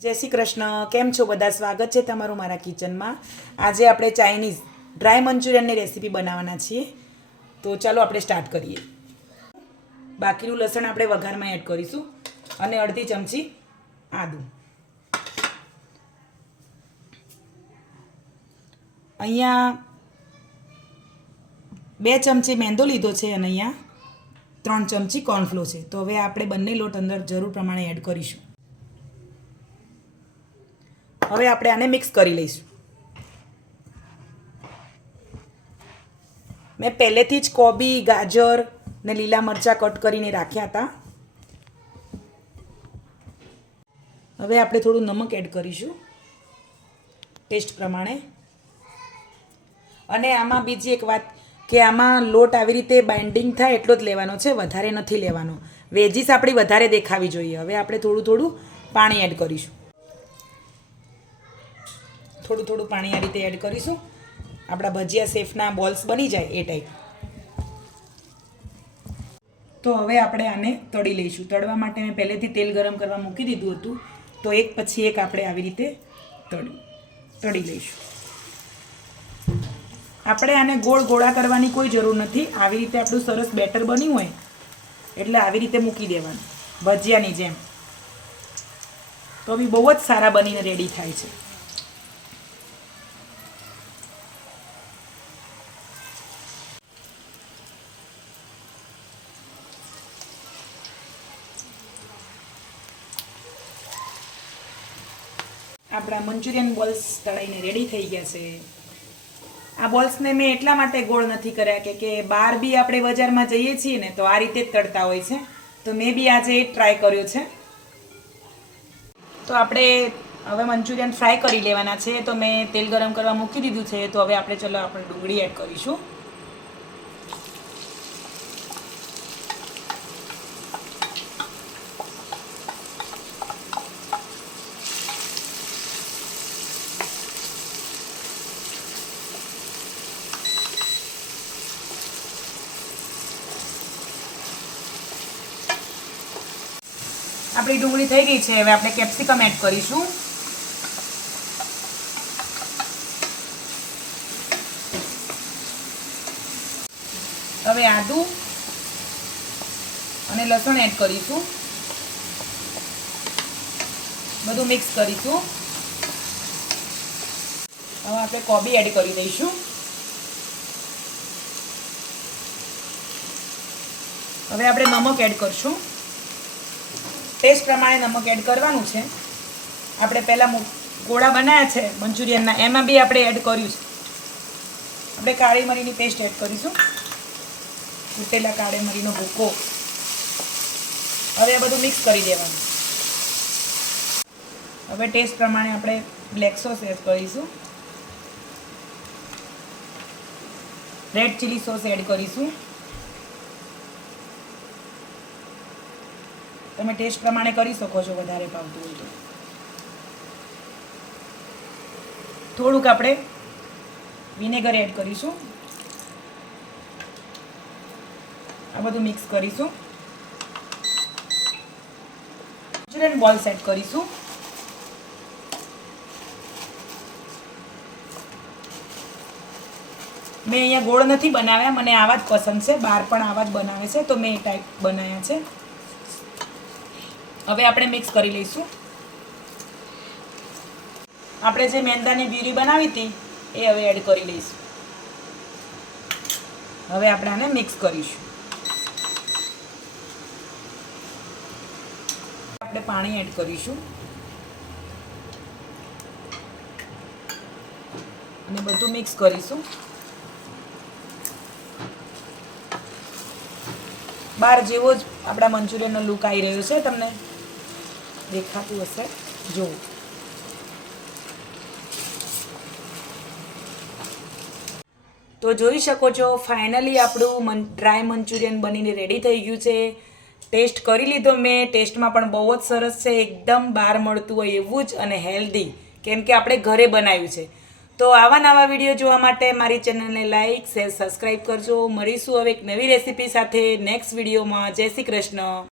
જય શ્રી કૃષ્ણ. કેમ છો બધા? સ્વાગત છે તમારું મારા કિચનમાં. આજે આપણે ચાઇનીઝ, ડ્રાય મંચુરિયનની રેસીપી બનાવવાના છીએ. તો ચાલો આપણે સ્ટાર્ટ કરીએ. બાકીનું લસણ આપણે વઘારમાં એડ કરીશું અને અડધી ચમચી આદું. અહીંયા બે ચમચી મેંદો લીધો છે અને અહીંયા ત્રણ ચમચી કોર્નફ્લો છે. તો હવે આપણે બંને લોટ અંદર જરૂર પ્રમાણે એડ કરીશું. હવે આપણે આને મિક્સ કરી લઈશું. મેં પહેલેથી જ કોબી, ગાજર ને લીલા મરચાં કટ કરીને રાખ્યા હતા. હવે આપણે થોડું નમક એડ કરીશું, ટેસ્ટ પ્રમાણે. અને આમાં બીજી એક વાત કે આમાં લોટ આવી રીતે બાઇન્ડિંગ થાય એટલો જ લેવાનો છે, વધારે નથી લેવાનો. વેજીસ આપણી વધારે દેખાવી જોઈએ. હવે આપણે થોડું થોડું પાણી એડ કરીશું. થોડું થોડું પાણી આ રીતે એડ કરીશું. આપણા ભજીયા શેફના બોલ્સ બની જાય એ ટાઈપ તો હવે આપણે આને તળી લઈશું. તળવા માટે મેં પહેલેથી તેલ ગરમ કરવા મૂકી દીધું હતું. તો એક પછી એક આપણે આવી રીતે તળી તળી લઈશું. આપણે આને ગોળ ગોળા કરવાની કોઈ જરૂર નથી. આવી રીતે આપણું સરસ બેટર બન્યું હોય, એટલે આવી રીતે મૂકી દેવાનું. ભજીયાની જેમ. તો બી બહુ જ સારા બનીને રેડી થાય છે. આપણા મંચુરિયન બોલ્સ તળાઈને રેડી થઈ ગયા છે. આ બોલ્સને મેં એટલા માટે ગોળ નથી કર્યા કે કે બહાર બી આપણે બજારમાં જઈએ છીએ ને તો આ રીતે જ તળતા હોય છે. તો મેં બી આજે એ ટ્રાય કર્યો છે. તો આપણે હવે મંચુરિયન ફ્રાય કરી લેવાના છે. તો મેં તેલ ગરમ કરવા મૂકી દીધું છે. તો હવે આપણે ચલો આપણે ડુંગળી એડ કરીશું. આપણી ડુંગળી થઈ ગઈ છે, હવે આપણે કેપ્સિકમ એડ કરીશું. હવે આદુ અને લસણ એડ કરીશું. બધું મિક્સ કરીશું. હવે આપણે કોબી એડ કરી દઈશું. હવે આપણે નમક એડ કરશું. ટેસ્ટ પ્રમાણે નમક એડ કરવાનું છે. આપણે પહેલાં ગોળા બનાવ્યા છે મંચુરિયનના, એમાં બી આપણે એડ કર્યું છે. આપણે કાળી મરીની પેસ્ટ એડ કરીશું. તૂટેલા કાળી મરીનો ભૂકો. હવે આ બધું મિક્સ કરી દેવાનું. હવે ટેસ્ટ પ્રમાણે આપણે બ્લેક સોસ એડ કરીશું. રેડ ચીલી સોસ એડ કરીશું. તમે ટેસ્ટ પ્રમાણે કરી શકો છો વધારે ભાવતું હોય તો. થોડુંક આપણે વિનેગર એડ કરીશું. આ બધું મિક્સ કરીશું. મંચુરિયન બોલ્સ એડ કરીશું. મેં અહીંયા ગોળ નથી બનાવ્યા, મને આવા જ પસંદ છે, બહાર પણ આવા જ બનાવે છે, તો મેં એ ટાઈપ બનાવ્યા છે. હવે આપણે મિક્સ કરી લઈશું. આપણે જે મેંદાની બ્યુરી બનાવી હતી, એ હવે એડ કરી લઈશું. હવે આપણે આને મિક્સ કરીશું. આપણે પાણી એડ કરીશું. અને બધું મિક્સ કરીશું. બહાર જેવો જ આપણા મંચુરિયનનો લુક આવી રહ્યો છે તમને. દેખાતું હશે. જુઓ તો જોઈ શકો છો ફાઇનલી આપણું મન ડ્રાય મંચુરિયન બનીને રેડી થઈ ગયું છે. ટેસ્ટ કરી લીધો મેં. ટેસ્ટમાં પણ બહુ જ સરસ છે. એકદમ બહાર મળતું હોય એવું જ અને હેલ્ધી કેમ કે આપણે ઘરે બનાવ્યું છે. તો આવા નવા વીડિયો જોવા માટે મારી ચેનલને લાઇક શેર સબસ્ક્રાઈબ કરજો. મળીશું હવે એક નવી રેસીપી સાથે નેક્સ્ટ વિડીયોમાં જય શ્રી કૃષ્ણ.